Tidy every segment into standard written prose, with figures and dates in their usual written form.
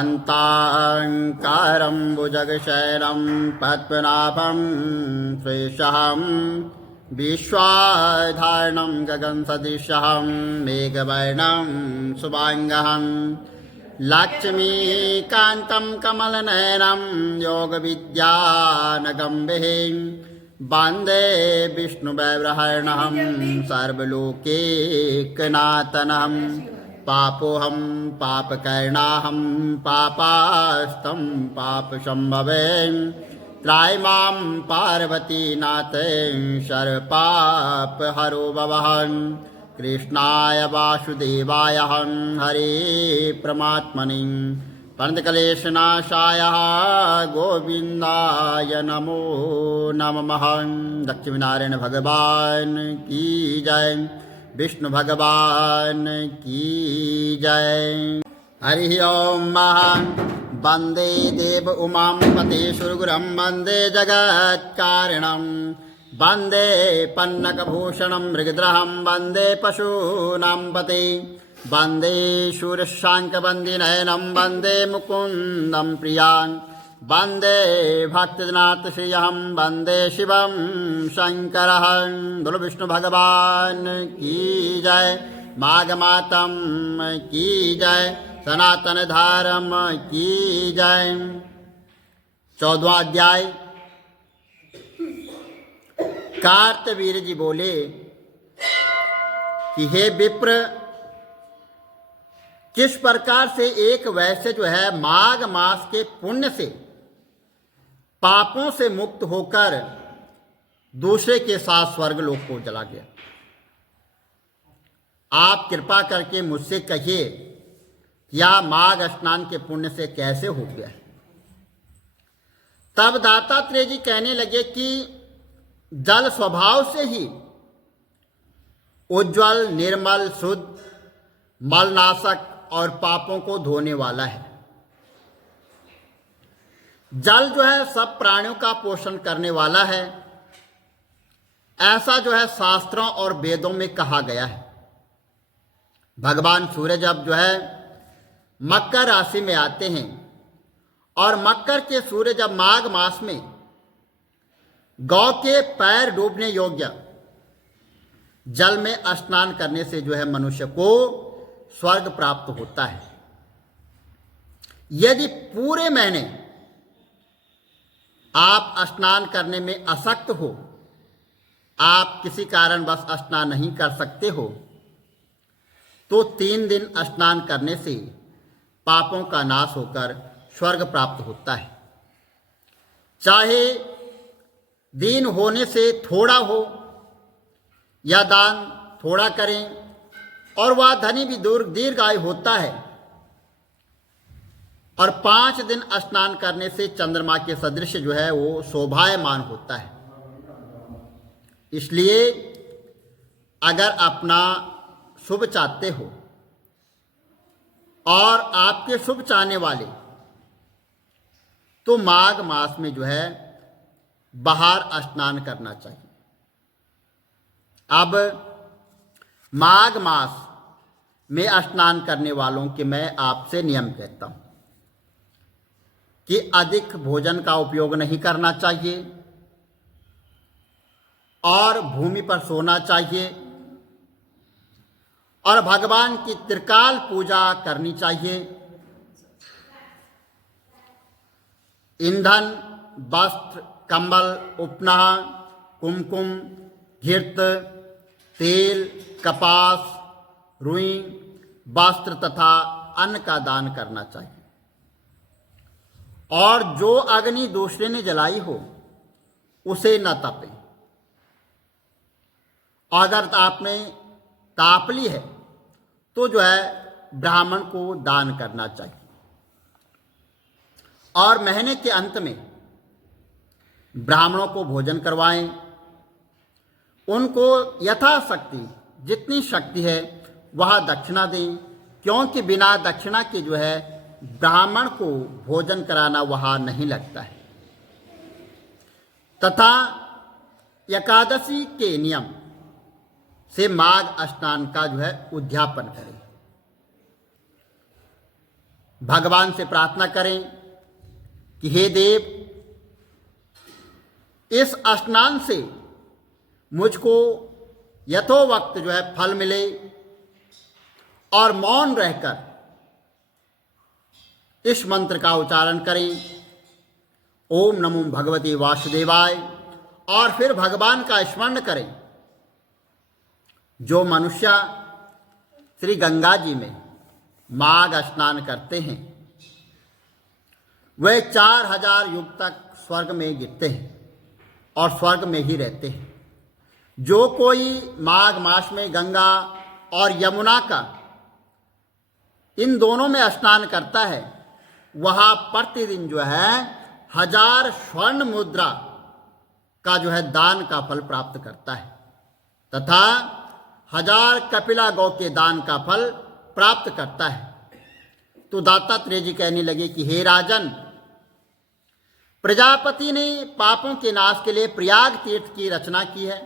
शान्ताकारं भुजगशयनं पद्मनाभं सुरेशं विश्वाधारणं गगनसदृशं मेघवर्णं शुभांगं लक्ष्मीकान्तं कमलनयनं योगविद्यानगम्भिं वन्दे विष्णुवैब्रहणं सर्वलोकैकनाथनं पापोऽहं पापकर्णाहं पापास्तं पापसम्भवें त्रायमां पार्वतीनाथं सर्वपापहरो भवहं कृष्णाय वासुदेवाय हरे परमात्मने प्रणतक्लेशनाशाय गोविंदाय नमो नमः। लक्ष्मीनारायण भगवान की जय, विष्णु भगवान की जय। हरि ओम महान वंदे देव उमां पते सुरगुरं वंदे जगत्कारणं वंदे पन्नकभूषणं मृगद्रहं वंदे पशूनां पते वंदे शूरशाङ्कवन्दिनयनं वंदे मुकुन्दं प्रियान् वंदे भक्तजनाथश्रियं वंदे शिवं शङ्करं। बोलो विष्णु भगवान की जय, माघमातम की जय, सनातन धर्म की जय। 14वां अध्याय। कार्तवीर्य जी बोले कि हे विप्र, किस प्रकार से एक वैश्य जो है माघ मास के पुण्य से पापों से मुक्त होकर दूसरे के साथ स्वर्गलोक को चला गया। आप कृपा करके मुझसे कहिए या माघ स्नान के पुण्य से कैसे हो गया। तब दत्तात्रेय जी कहने लगे कि जल स्वभाव से ही उज्ज्वल, निर्मल, शुद्ध, मलनाशक और पापों को धोने वाला है। जल जो है सब प्राणियों का पोषण करने वाला है, ऐसा जो है शास्त्रों और वेदों में कहा गया है। भगवान सूर्य जब जो है मकर राशि में आते हैं और मकर के सूर्य जब माघ मास में गौ के पैर डूबने योग्य जल में स्नान करने से जो है मनुष्य को स्वर्ग प्राप्त होता है। यदि पूरे महीने आप स्नान करने में असक्त हो, आप किसी कारणवश स्नान नहीं कर सकते हो, तो 3 दिन स्नान करने से पापों का नाश होकर स्वर्ग प्राप्त होता है। चाहे दिन होने से थोड़ा हो या दान थोड़ा करें, और वह धनी भी दीर्घायु होता है। और 5 दिन स्नान करने से चंद्रमा के सदृश जो है वो शोभायमान होता है। इसलिए अगर अपना शुभ चाहते हो और आपके शुभ चाहने वाले, तो माघ मास में जो है बाहर स्नान करना चाहिए। अब माघ मास में स्नान करने वालों के मैं आपसे नियम कहता हूं कि अधिक भोजन का उपयोग नहीं करना चाहिए और भूमि पर सोना चाहिए और भगवान की त्रिकाल पूजा करनी चाहिए। ईंधन, वस्त्र, कंबल, उपनह, कुमकुम, घृत, तेल, कपास, रुई, वस्त्र तथा अन्न का दान करना चाहिए। और जो अग्नि दूसरे ने जलाई हो उसे न तपे। अगर आपने ताप ली है तो जो है ब्राह्मण को दान करना चाहिए। और महीने के अंत में ब्राह्मणों को भोजन करवाएं, उनको यथाशक्ति जितनी शक्ति है वह दक्षिणा दें, क्योंकि बिना दक्षिणा के जो है ब्राह्मण को भोजन कराना वहाँ नहीं लगता है। तथा एकादशी के नियम से माघ स्नान का जो है उद्यापन करें। भगवान से प्रार्थना करें कि हे देव, इस स्नान से मुझको यथोवक्त फल मिले, और मौन रहकर इस मंत्र का उच्चारण करें, ओम नमो भगवते वासुदेवाय, और फिर भगवान का स्मरण करें। जो मनुष्य श्री गंगा जी में माघ स्नान करते हैं वे 4000 युग तक स्वर्ग में गिरते हैं और स्वर्ग में ही रहते हैं। जो कोई माघ मास में गंगा और यमुना का, इन दोनों में स्नान करता है, वह प्रतिदिन 1000 स्वर्ण मुद्रा का दान का फल प्राप्त करता है, तथा 1000 कपिला गौ के दान का फल प्राप्त करता है। तो दत्तात्रेय जी कहने लगे कि हे राजन, प्रजापति ने पापों के नाश के लिए प्रयाग तीर्थ की रचना की है।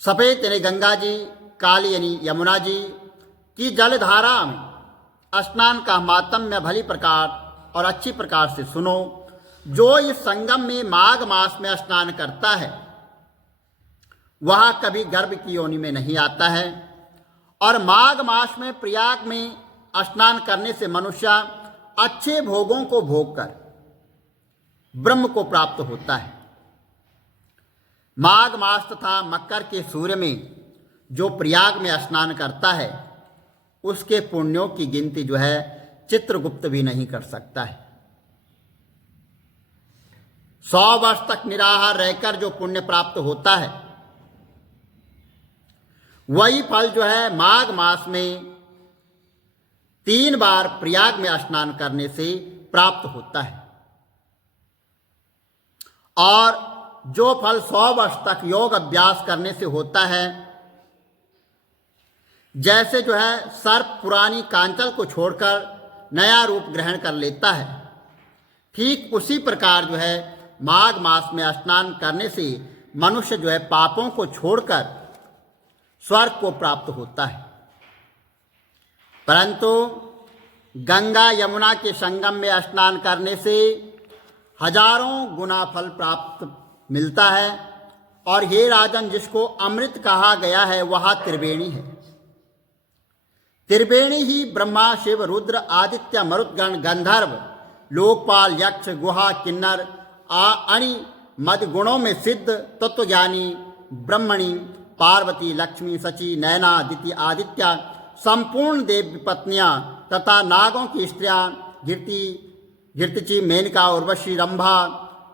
सफेद यानी गंगा जी, काली यानी यमुना जी की जलधारा में स्नान का मातम्य भली प्रकार और अच्छी प्रकार से सुनो। जो इस संगम में माघ मास में स्नान करता है वह कभी गर्भ की योनि में नहीं आता है, और माघ मास में प्रयाग में स्नान करने से मनुष्य अच्छे भोगों को भोगकर ब्रह्म को प्राप्त होता है। माघ मास तथा मकर के सूर्य में जो प्रयाग में स्नान करता है उसके पुण्यों की गिनती चित्रगुप्त भी नहीं कर सकता है। 100 वर्ष तक निराहार रहकर जो पुण्य प्राप्त होता है वही फल माघ मास में 3 बार प्रयाग में स्नान करने से प्राप्त होता है। और जो फल 100 वर्ष तक योग अभ्यास करने से होता है, जैसे सर्प पुरानी कांचल को छोड़कर नया रूप ग्रहण कर लेता है, ठीक उसी प्रकार माघ मास में स्नान करने से मनुष्य पापों को छोड़कर स्वर्ग को प्राप्त होता है। परंतु गंगा यमुना के संगम में स्नान करने से हजारों गुना फल प्राप्त मिलता है। और हे राजन, जिसको अमृत कहा गया है वह त्रिवेणी है। त्रिवेणी ही ब्रह्मा, शिव, रुद्र, आदित्य, मरुद्गण, गंधर्व, लोकपाल, यक्ष, गुहा, किन्नर, अणि मद गुणों में सिद्ध तत्वज्ञानी ब्रह्मणी, पार्वती, लक्ष्मी, सची, नैना, दिति, आदित्य, संपूर्ण देव पत्नियां तथा नागों की स्त्रियां, घृतिची, मेनका, उर्वशी, रंभा,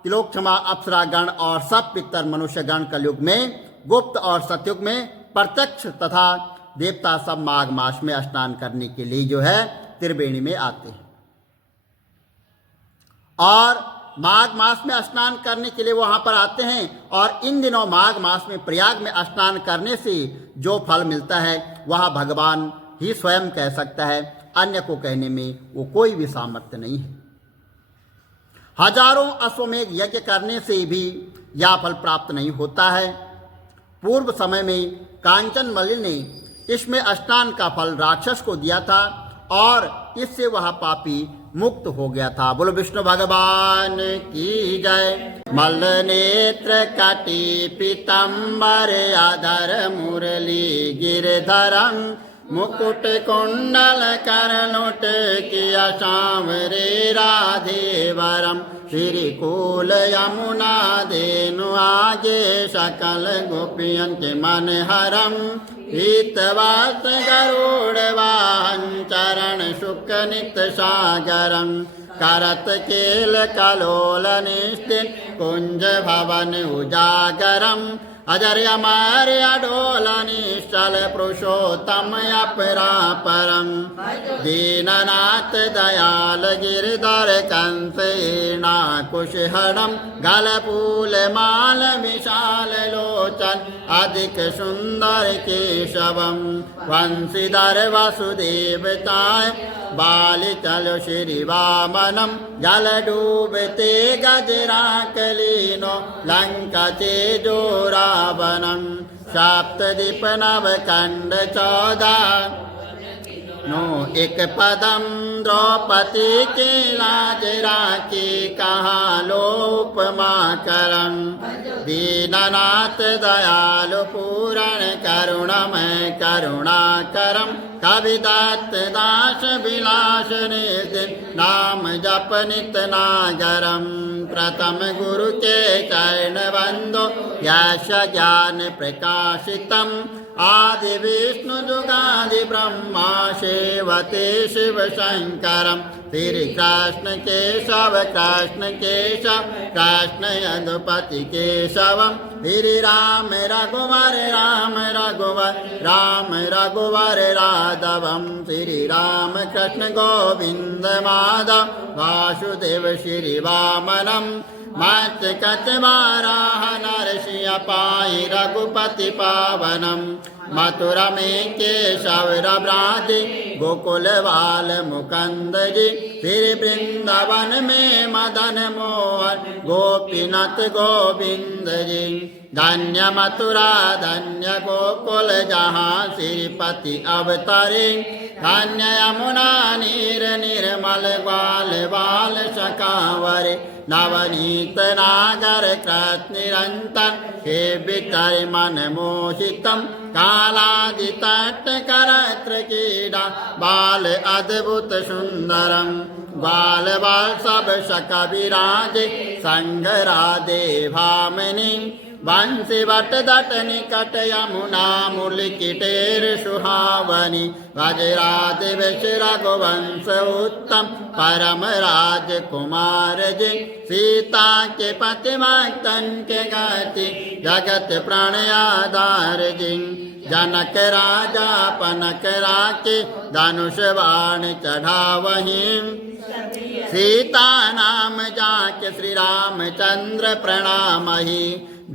तिलोक्षमा, अप्सरा गण और सब पितर मनुष्य गण कलयुग में, गुप्त और सतयुग में प्रत्यक्ष तथा देवता सब माघ मास में स्नान करने के लिए त्रिवेणी में आते हैं। और माघ मास में स्नान करने के लिए वहां पर आते हैं। और इन दिनों माघ मास में प्रयाग में स्नान करने से जो फल मिलता है वह भगवान ही स्वयं कह सकता है, अन्य को कहने में वो कोई भी सामर्थ्य नहीं है। हजारों अश्वमेघ यज्ञ करने से भी यह फल प्राप्त नहीं होता है। पूर्व समय में कांचन मलिन ने इसमें स्नान का फल राक्षस को दिया था और इससे वह पापी मुक्त हो गया था। बोलो विष्णु भगवान की जय। मल नेत्र कटी पीतम्बर आधर मुरली गिरधरं, मुकुट कुंडल करलोट किया सांवरे राधेवरम, श्रीकूल यमुना देनु आगे सकल गोपियन के मन हरम, हितवास गरुड़ वाहन चरण शुक नित सागरम, करत केल कलोल निस्तिन कुंज भवन उजागरम, अजर अमर अडोल निश्चल पुरुषोत्तम अपरापरम, दीननाथ दयाल गिरधर कंस नाकुशहरम, गलपूल माल विशाल लोचन अधिक सुंदर केशवम, वंशीधर वसुदेवताय बाल चलो श्री वामनम, जल डूबते गजराकलीनो लंका तेजो रावणम, सप्तदीप नव कंड 14 नो एक पदम द्रौपदी के लाज राखी कहाँ लोपमा करम दीननाथ दयालु पूरण करुणमय करुणा करम कविदत्त दास विलास नितिन नाम जप नित नागरम प्रथम गुरु के चरण बंदो यश ज्ञान प्रकाशितम आदि विष्णु जुगादि ब्रह्मा सेवते शिव शंकरम श्री कृष्ण केशव कृष्ण केशव कृष्ण यदुपति केशवम श्री राम रघुवर राम रघुवर राम रघुवर राघवम श्री राम कृष्ण गोविंद माधव वासुदेव श्री वामनम मत कच वाराह नरसिंह पाई रघुपति पावनम मथुरा में केशव ब्राज गोकुल बाल मुकंद जी फिर वृंदावन में मदन मोहन गोपीनाथ गोविंद जी धन्य मथुरा धन्य गोकुल जहाँ श्रीपति अवतरे धन्य यमुना नीर निर्मल ग्वाल बाल सखावरे नवनीत नागर कृत निरंतर हे बितर मन मोहितम कालादि तट करत्र क्रीड़ा बाल अद्भुत सुंदरम बाल बाल सब सख विराज संग राधे भामिनी बंसी वट दट निकट यमुना मूल किटेर सुहावनी वज्रादि विश रघुवंश उत्तम परम राजकुमार जी सीता के पति भक्तन के गति जगत प्राण आधार जी जनक राजा पनक राके धनुष बाण चढ़ावही सीता नाम जाके श्री रामचंद्र प्रणामहि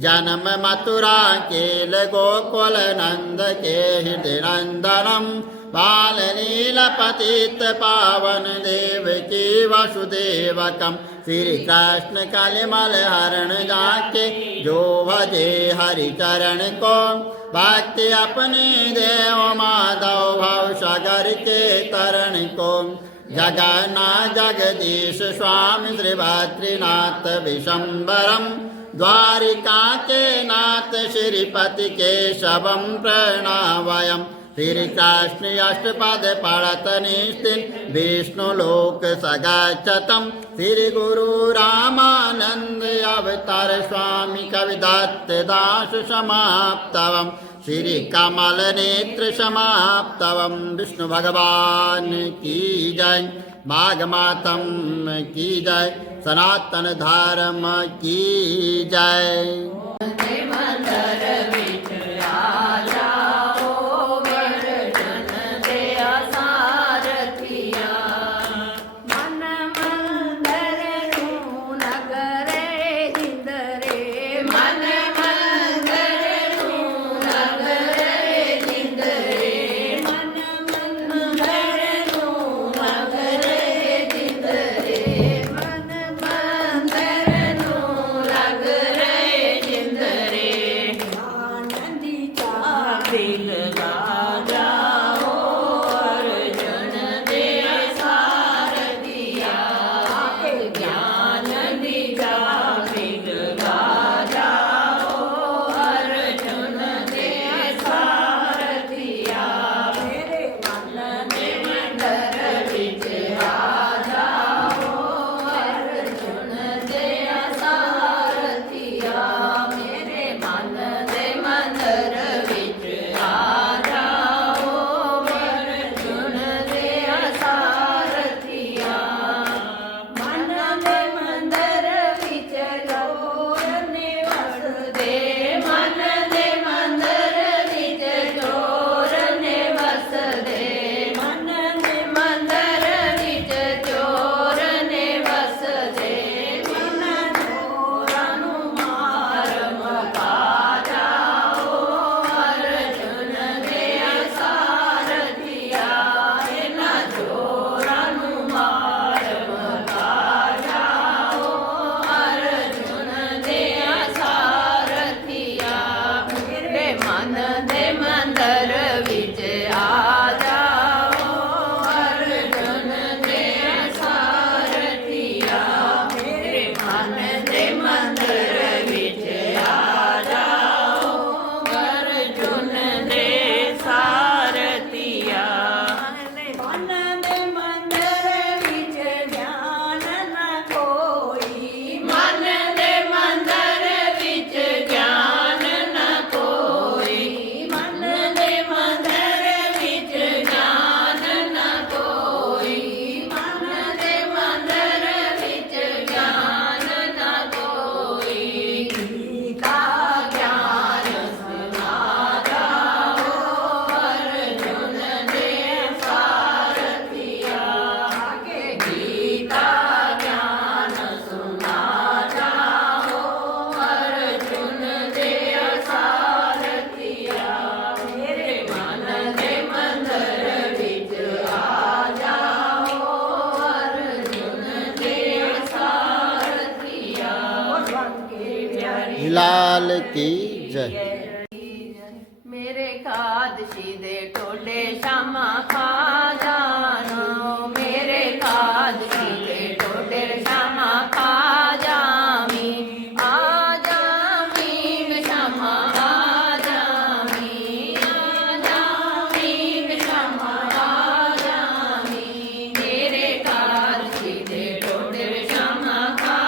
जन्म मथुरा केल गोकुल नंद के हृदय नंदनम बाल लील पतित पावन देव की वसुदेवकम श्री कृष्ण कलिमल हरण जाके जो भजे हरि चरण को भक्ति अपने देव माधव भव सागर के तरण को जगन्नाथ जगदीश स्वामी श्री बद्रीनाथ विशंबरम द्वारिका के नाथ श्रीपति केशवम प्रणावयम श्री कृष्ण अष्टपद पढ़त निस्तिन विष्णु लोक सगच्छतम श्री गुरु रामानंद अवतार स्वामी कविदत्त दास समाप्तवम श्री कमल नेत्र समाप्तवम विष्णु भगवान की जय माघमातम की जय सनातन धर्म की जय। लाल की जय। मेरे खादशी दे टोडे शामा खा जानो, मेरे खादशी दे टोडे शामा खा जामी, आ जामी वे शामा आ जामी, आ जामी वे शामा आ जामी, मेरे खादशी दे टोडे शामा खा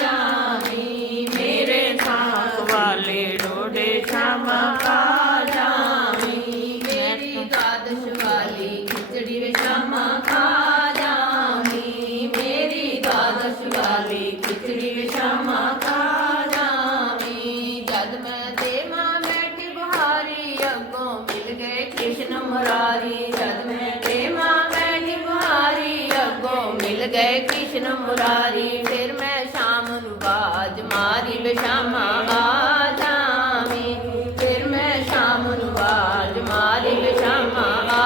जामी, मेरे साथ वाले टोडे शामा खा जामी, मेरी द्वादश वाली खिचड़ी वे शामा खा जामी, मेरी द्वादश वाली खिचड़ी वे शामा खा जामी, जद मैं देवा बैठी बुहारी अगों मिल गए कृष्ण मुरारी, जद मैं देवा बैठी बुहारी अगों मिल गए कृष्ण मुरारी, फिर मैं शाम ਨੂੰ बाज मारी वे शामा आ जामी, फिर मैं शाम ਨੂੰ बाज मारी वे शामा आ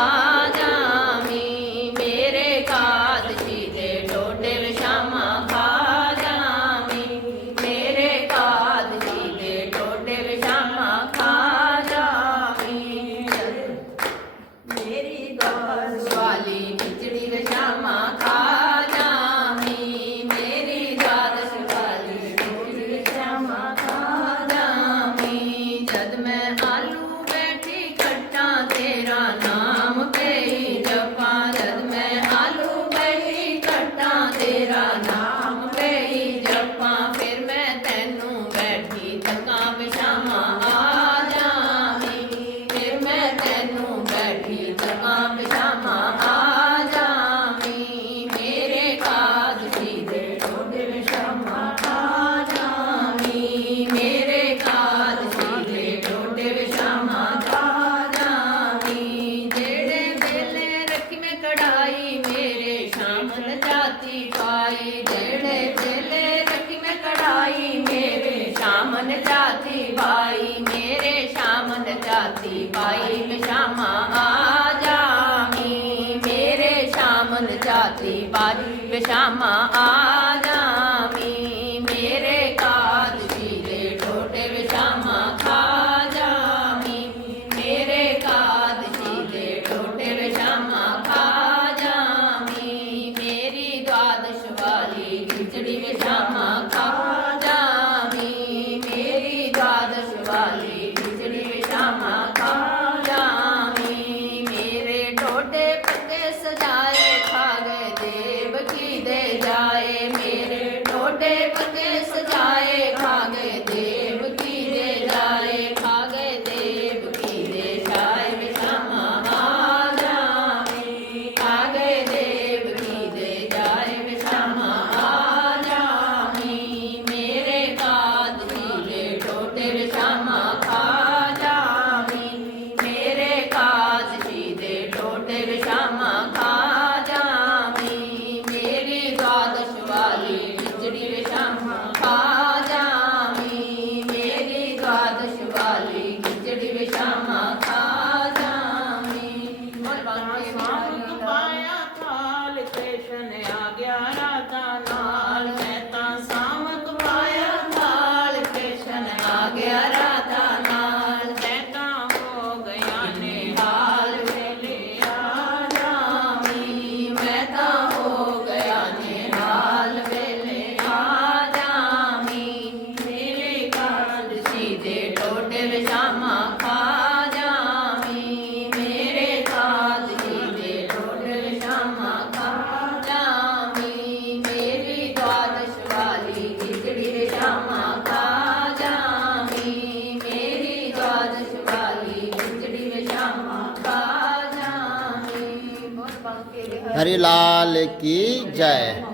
जामी, मेरे कादशी दे टोडे वे शामा खा जामी, मेरे कादशी दे टोडे वे शामा खा जामी, मेरी द्वादश वाली खिचड़ी वे शामा खा जामी, मेरी द्वादश वाली खिचड़ी वे शामा खा जामी, जद मैं आलू बैठी खट्टा तेरा नाम पे ही जपा, जद मैं आलू बैठी खट्टा तेरा नाम पे ही जपा, फिर मैं तैनू बैठी तका वे शामा आ जामी, फिर मैं तैनू बैठी तका वे शामा आ जामी, मेरे कादशी दे टोडे वे शामा खा जामी, मेरे कादशी दे टोडे वे शामा खा जामी, जेड़े बेले रखी मैं कढ़ाई मेरे शामन जाती पाई, जेड़े बेले रखी मैं कढ़ाई मेरे शामन जाती पाई, मेरे शामन जाती पाई मैं शामा आ जामी, मेरे शामन जाती पाई मैं शामा आ जामी, मेरे कादशी दे टोडे वे शामा खा जामी, मेरे कादशी दे टोडे वे शामा खा जामी, मेरी द्वादश वाली खिचड़ी वे शामा खा जामी, मेरी द्वादश वाली खिचड़ी वे शामा खा जामी, मेरे टोडे पत्ते सजाए खा गए देव की दे जाए, मेरे टोडे पत्ते सजाए खा गए देव की दे जाए, खा गए देव की दे जाए वे शामा आ जामी, खा गए देव की दे जाए वे शामा आ जामी, मेरे कादशी दे टोडे वे शामा खा जामी, मेरे कादशी दे टोडे वे शामा खा जामी, मेरी द्वादश वाली खिचड़ी वे शामा खा जामी, मेरी द्वादश वाली खिचड़ी वे शामा खा जामी, सामक पाया थाल कृष्ण आ गया राधा नाल, मैं तां सामक पाया थाल कृष्ण आ गया राधा नाल, मैं तां हो गया निहाल वेले आ जामी, मैं तां हो गया निहाल वेले आ जामी, मेरे कादशी दे टोडे वे शामा खा जामी, मेरे कादशी दे टोडे वे शामा खा जामी, मेरी द्वादश वाली खिचड़ी वे शामा खा जामी, मेरी द्वादश वाली खिचड़ी वे शामा खा जामी, बोल पंखे हरि लाल की जय।